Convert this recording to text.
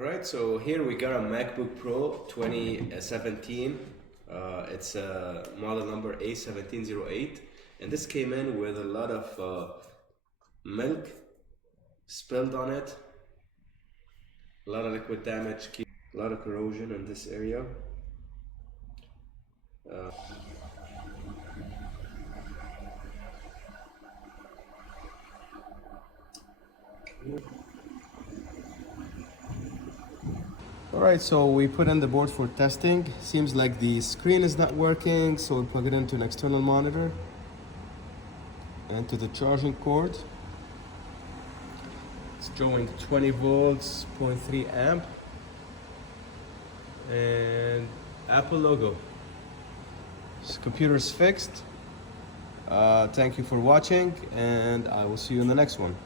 Alright, so here we got a MacBook Pro 2017. It's model number A1708, and this came in with a lot of milk spilled on it, a lot of liquid damage, a lot of corrosion in this area. Alright, so we put in the board for testing. Seems like the screen is not working, so we plug it into an external monitor and to the charging cord. It's showing 20 volts, 0.3 amp, and Apple logo. This computer is fixed. Thank you for watching, and I will see you in the next one.